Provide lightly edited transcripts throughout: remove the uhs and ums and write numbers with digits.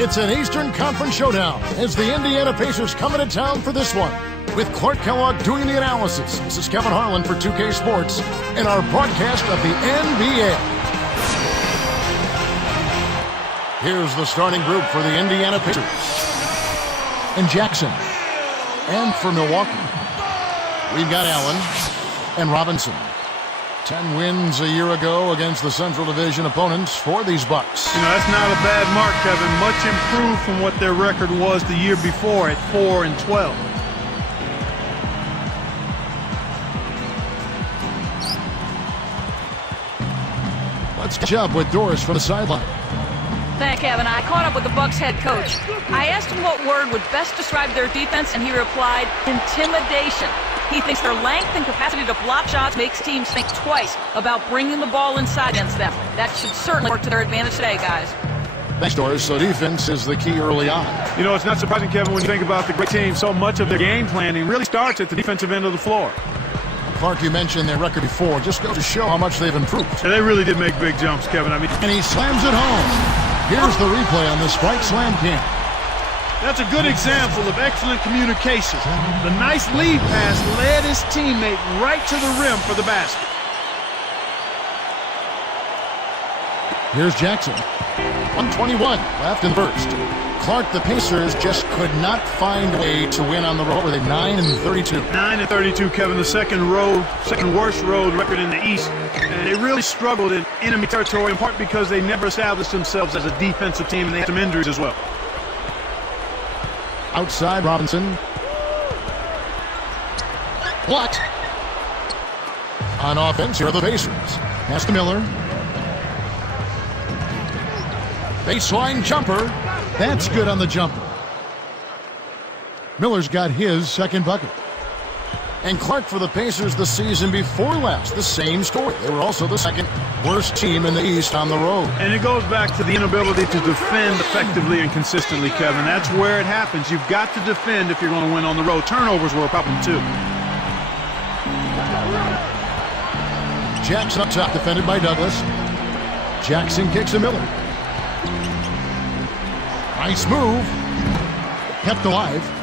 It's an Eastern Conference showdown as the Indiana Pacers come into town for this one. With Clark Kellogg doing the analysis, this is Kevin Harlan for 2K Sports in our broadcast of the NBA. Here's the starting group for the Indiana Pacers. And Jackson. And for Milwaukee, we've got Allen and Robinson. 10 wins a year ago against the Central Division opponents for these Bucks. You know, that's not a bad mark, Kevin. Much improved from what their record was the year before at 4-12. Let's catch up with Doris from the sideline. Thanks, Kevin. I caught up with the Bucks head coach. I asked him what word would best describe their defense, and he replied, intimidation. He thinks their length and capacity to block shots makes teams think twice about bringing the ball inside against them. That should certainly work to their advantage today, guys. Thanks, Doris. So defense is the key early on. You know, it's not surprising, Kevin, when you think about the great team. So much of their game planning really starts at the defensive end of the floor. Clark, you mentioned their record before. Just goes to show how much they've improved. And they really did make big jumps, Kevin. I mean, and he slams it home. Here's the replay on the Sprite Slam Cam. That's a good example of excellent communication. The nice lead pass led his teammate right to the rim for the basket. Here's Jackson. 1:21 left in the first. Clark, the Pacers just could not find a way to win on the road with a 9-32. 9-32, Kevin, the second worst road record in the East. And they really struggled in enemy territory, in part because they never established themselves as a defensive team, and they had some injuries as well. Outside, Robinson. Blocked. On offense, here are the Pacers. Pass to Miller. Baseline jumper. That's good on the jumper. Miller's got his second bucket. And Clark, for the Pacers the season before last, the same story. They were also the second worst team in the East on the road. And it goes back to the inability to defend effectively and consistently, Kevin. That's where it happens. You've got to defend if you're going to win on the road. Turnovers were a problem, too. Jackson up top, defended by Douglas. Jackson kicks to Miller. Nice move. Kept alive.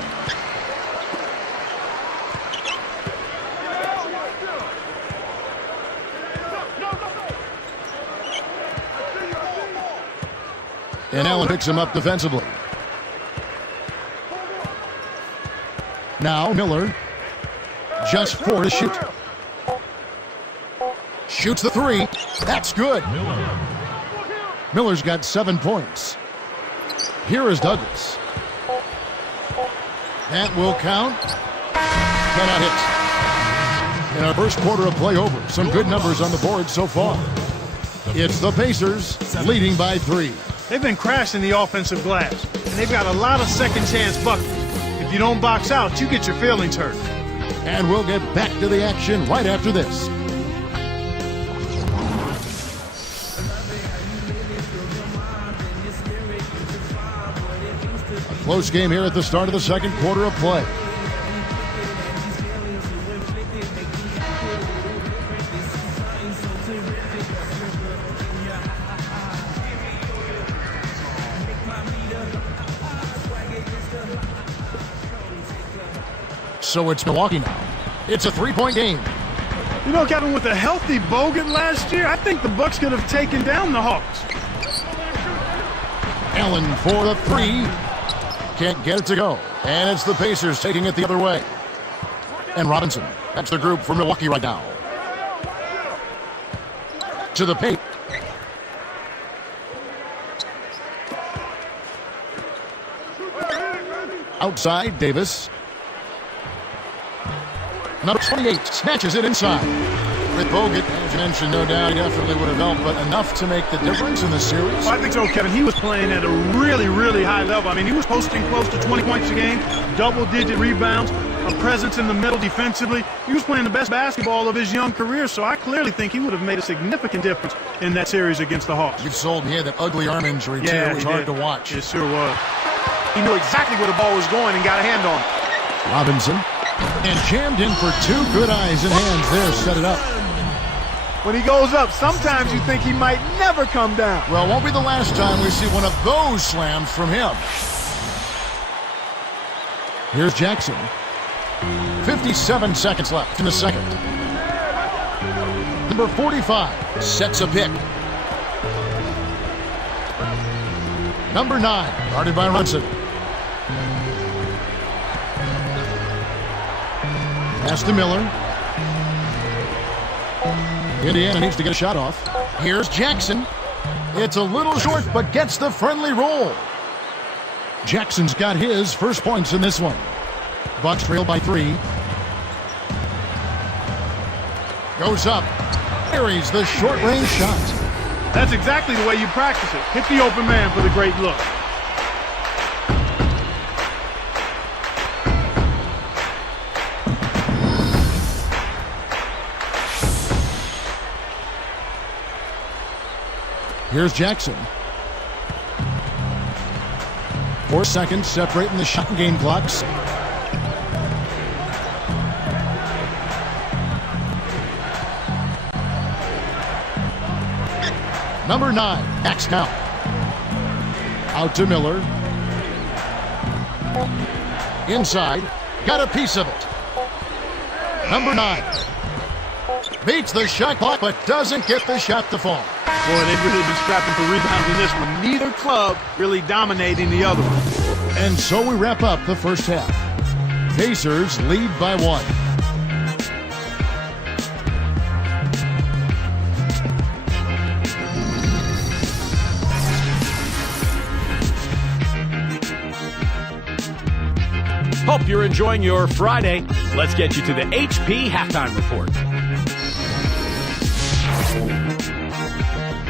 And Allen picks him up defensively. Now Miller. Just 4 to shoot. Shoots the 3. That's good. Miller's got 7 points. Here is Douglas. That will count. Cannot hit. In our first quarter of play over, some good numbers on the board so far. It's the Pacers leading by 3. They've been crashing the offensive glass, and they've got a lot of second-chance buckets. If you don't box out, you get your feelings hurt. And we'll get back to the action right after this. A close game here at the start of the second quarter of play. So it's Milwaukee now. It's a 3-point game. You know, Kevin, with a healthy Bogut last year, I think the Bucks could have taken down the Hawks. Allen for the 3. Can't get it to go. And it's the Pacers taking it the other way. And Robinson. That's the group for Milwaukee right now. To the paint. Outside, Davis. Number 28 snatches it inside. With Bogut, as you mentioned, no doubt he definitely would have helped, but enough to make the difference in this series? Well, I think so, Kevin. He was playing at a really, really high level. I mean, he was posting close to 20 points a game, double-digit rebounds, a presence in the middle defensively. He was playing the best basketball of his young career, so I clearly think he would have made a significant difference in that series against the Hawks. You've sold me. He had that ugly arm injury, too. It was hard to watch. It sure was. He knew exactly where the ball was going and got a hand on it. Robinson. And jammed in for 2 good eyes and hands there. Set it up. when he goes up, sometimes you think he might never come down. Well, it won't be the last time we see one of those slams from him. Here's Jackson. 57 seconds left in the second. Number 45 sets a pick. Number 9, guarded by Robinson. Pass to Miller. Indiana needs to get a shot off. Here's Jackson. It's a little short, but gets the friendly roll. Jackson's got his first points in this one. Bucks trail by 3. Goes up. Carries the short-range shot. That's exactly the way you practice it. Hit the open man for the great look. Here's Jackson. 4 seconds separating the shot and game clocks. Number 9, backs count. Out to Miller. Inside, got a piece of it. Number 9 beats the shot clock, but doesn't get the shot to fall. Boy, they've really been scrapping for rebounds in this one. Neither club really dominating the other one. And so we wrap up the first half. Pacers lead by 1. Hope you're enjoying your Friday. Let's get you to the HP Halftime Report.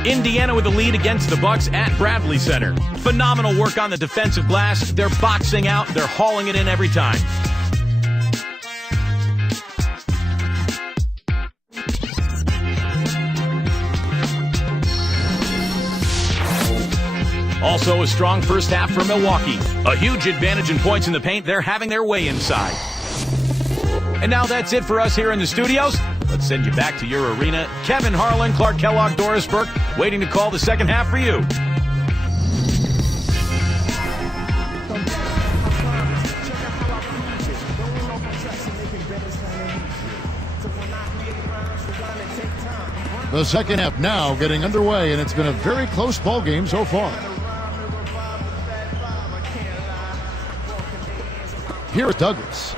Indiana with the lead against the Bucks at Bradley Center. Phenomenal work on the defensive glass. They're boxing out. They're hauling it in every time. Also a strong first half for Milwaukee. A huge advantage in points in the paint. They're having their way inside. And now that's it for us here in the studios. Let's send you back to your arena. Kevin Harlan, Clark Kellogg, Doris Burke, waiting to call the second half for you. The second half now getting underway, and it's been a very close ball game so far. Here's Douglas.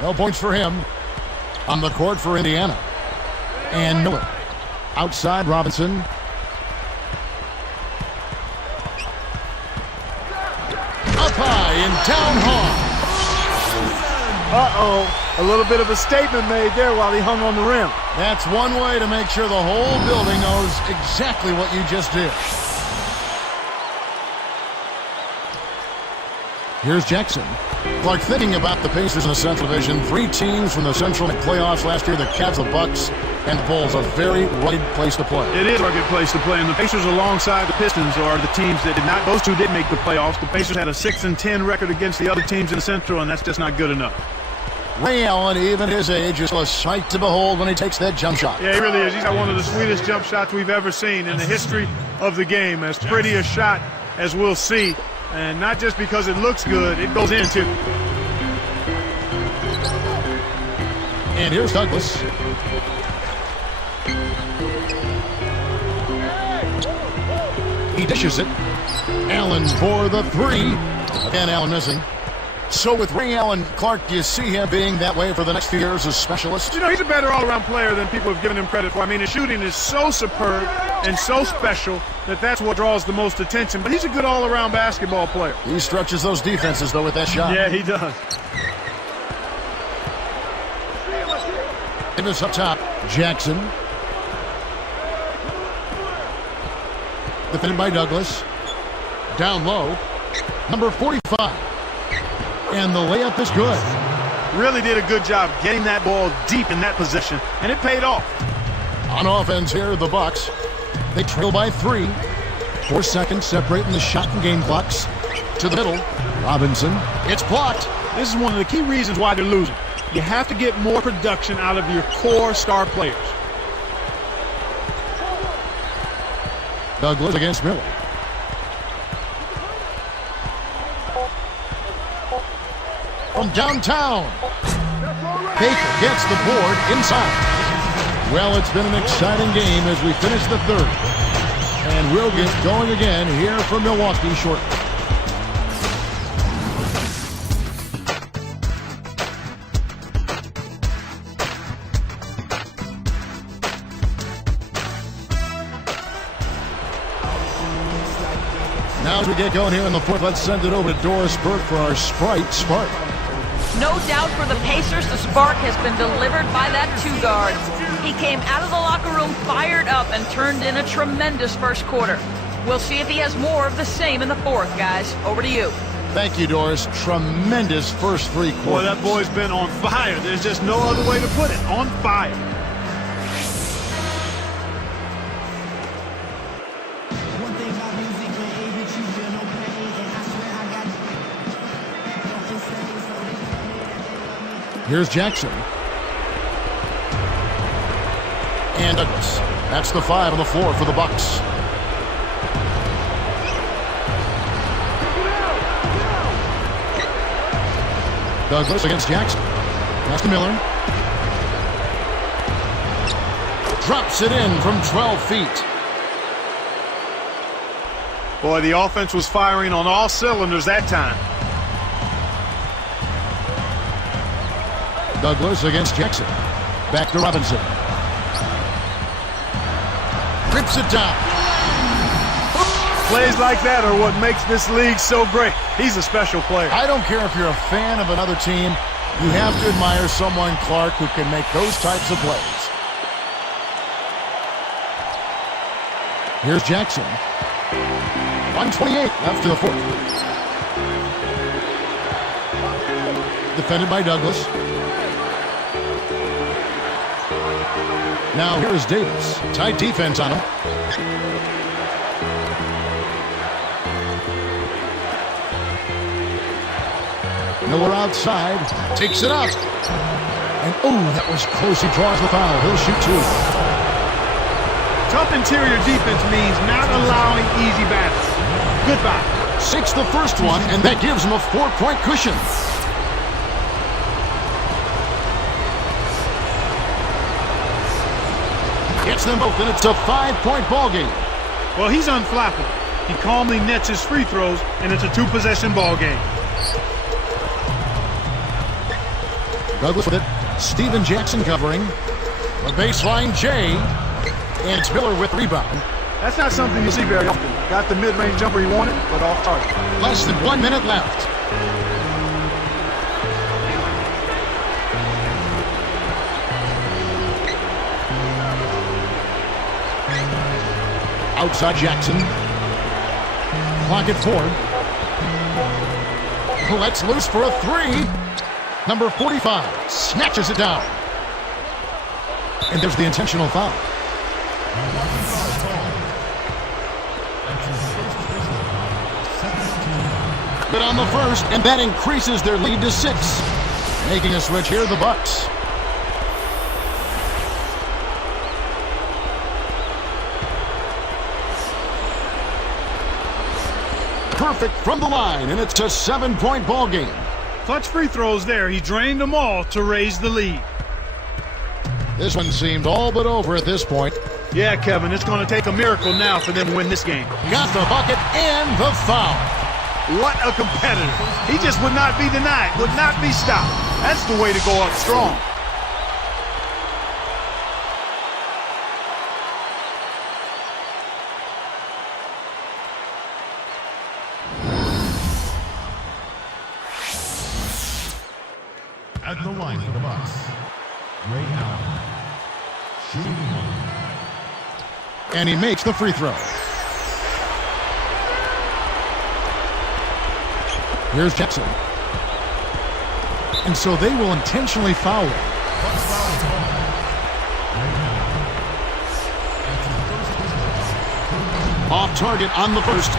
No points for him. On the court for Indiana. And Miller. Outside Robinson. Up high and down hard. Uh-oh. A little bit of a statement made there while he hung on the rim. That's one way to make sure the whole building knows exactly what you just did. Here's Jackson. Clark, thinking about the Pacers in the Central Division, 3 teams from the Central playoffs last year, the Cavs, the Bucks, and the Bulls. A very rugged place to play. It is a rugged place to play, and the Pacers alongside the Pistons are the teams that did not, those two did make the playoffs. The Pacers had a 6-10 record against the other teams in the Central, and that's just not good enough. Ray Allen, even his age, is a sight to behold when he takes that jump shot. Yeah, he really is. He's got one of the sweetest jump shots we've ever seen in the history of the game. As pretty a shot as we'll see. And not just because it looks good, it goes in too. And here's Douglas. He dishes it. Allen for the 3. Again, Allen missing. So with Ray Allen, Clark, do you see him being that way for the next few years as specialist? You know, he's a better all-around player than people have given him credit for. I mean, his shooting is so superb and so special that that's what draws the most attention. But he's a good all-around basketball player. He stretches those defenses, though, with that shot. Yeah, he does. Davis up top. Jackson. Defended by Douglas. Down low. Number 45. And the layup is good. Really did a good job getting that ball deep in that position, and it paid off. On offense here, the Bucks. They trail by 3. 4 seconds separating the shot and game clocks. To the middle. Robinson. It's blocked. This is one of the key reasons why they're losing. You have to get more production out of your core star players. Douglas against Miller. From downtown. Baker gets the board inside. Well, it's been an exciting game as we finish the third. And we'll get going again here from Milwaukee shortly. Now as we get going here in the fourth, let's send it over to Doris Burke for our Sprite Spark. No doubt for the Pacers, the spark has been delivered by that two-guard. He came out of the locker room fired up and turned in a tremendous first quarter. We'll see if he has more of the same in the fourth, guys. Over to you. Thank you, Doris. Tremendous first three quarters. Boy, that boy's been on fire. There's just no other way to put it. On fire. Here's Jackson. And Douglas. That's the 5 on the floor for the Bucks. Douglas against Jackson. Pass to Miller. Drops it in from 12 feet. Boy, the offense was firing on all cylinders that time. Douglas against Jackson. Back to Robinson. Rips it down. Plays like that are what makes this league so great. He's a special player. I don't care if you're a fan of another team. You have to admire someone, Clark, who can make those types of plays. Here's Jackson. 1:28 left to the fourth. Defended by Douglas. Now here's Davis. Tight defense on him. Miller outside. Takes it up. And oh, that was close. He draws the foul. He'll shoot two. Tough interior defense means not allowing easy baskets. Goodbye. Six the first one, and that gives him a 4-point cushion. Gets them both, and it's a 5-point ball game. Well, he's unflappable. He calmly nets his free throws, and it's a 2-possession ball game. Douglas with it. Steven Jackson covering. The baseline J. And it's Miller with the rebound. That's not something you see very often. Got the mid-range jumper he wanted, but off target. Less than 1 minute left. Outside Jackson. Clock at 4. Let's loose for a 3. Number 45 snatches it down. And there's the intentional foul. But on the first, and that increases their lead to 6. Making a switch here, the Bucks. Perfect from the line, and it's a 7-point ball game. Clutch free throws there. He drained them all to raise the lead. This one seemed all but over at this point. Yeah, Kevin, it's going to take a miracle now for them to win this game. Got the bucket and the foul. What a competitor. He just would not be denied, would not be stopped. That's the way to go up strong. At the line for the Bucks, Ray Allen, shooting 1. And he makes the free throw. Here's Jackson. And so they will intentionally foul him. Off target on the first.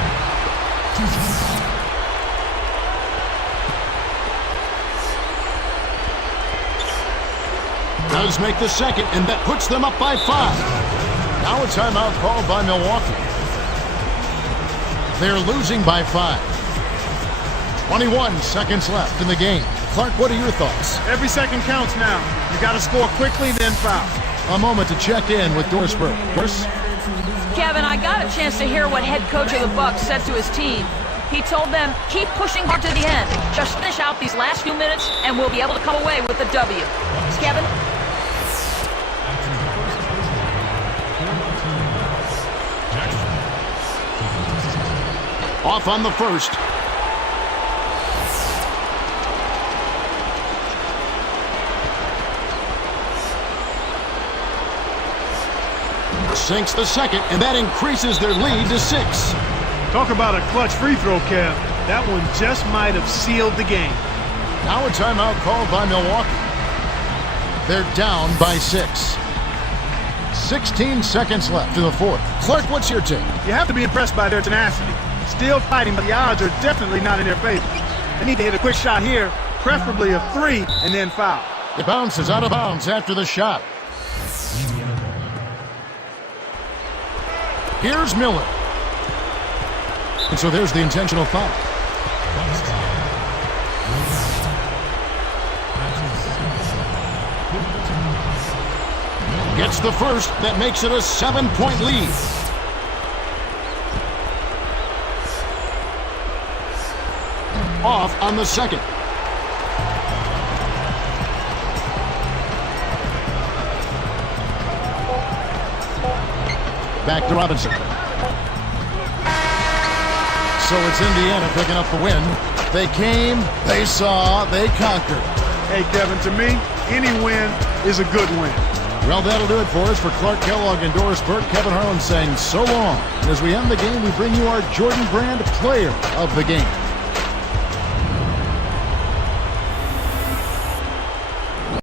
Does make the second, and that puts them up by 5. Now a timeout called by Milwaukee. They're losing by 5. 21 seconds left in the game. Clark, what are your thoughts? Every second counts now. You got to score quickly, then foul. A moment to check in with Dorsberg. Doris? Kevin, I got a chance to hear what head coach of the Bucks said to his team. He told them, keep pushing hard to the end. Just finish out these last few minutes, and we'll be able to come away with the W. Kevin? Off on the first. Sinks the second, and that increases their lead to 6. Talk about a clutch free throw, Kev. That one just might have sealed the game. Now a timeout called by Milwaukee. They're down by 6. 16 seconds left in the fourth. Clark, what's your take? You have to be impressed by their tenacity. Still fighting, but the odds are definitely not in their favor. They need to hit a quick shot here, preferably a 3, and then foul. It bounces out of bounds after the shot. Here's Miller. And so there's the intentional foul. Gets the first. That makes it a 7-point lead. Off on the second. Back to Robinson. So it's Indiana picking up the win. They came, they saw, they conquered. Hey, Kevin, to me, any win is a good win. Well, that'll do it for us. For Clark Kellogg and Doris Burke, Kevin Harlan saying so long. And as we end the game, we bring you our Jordan Brand Player of the Game.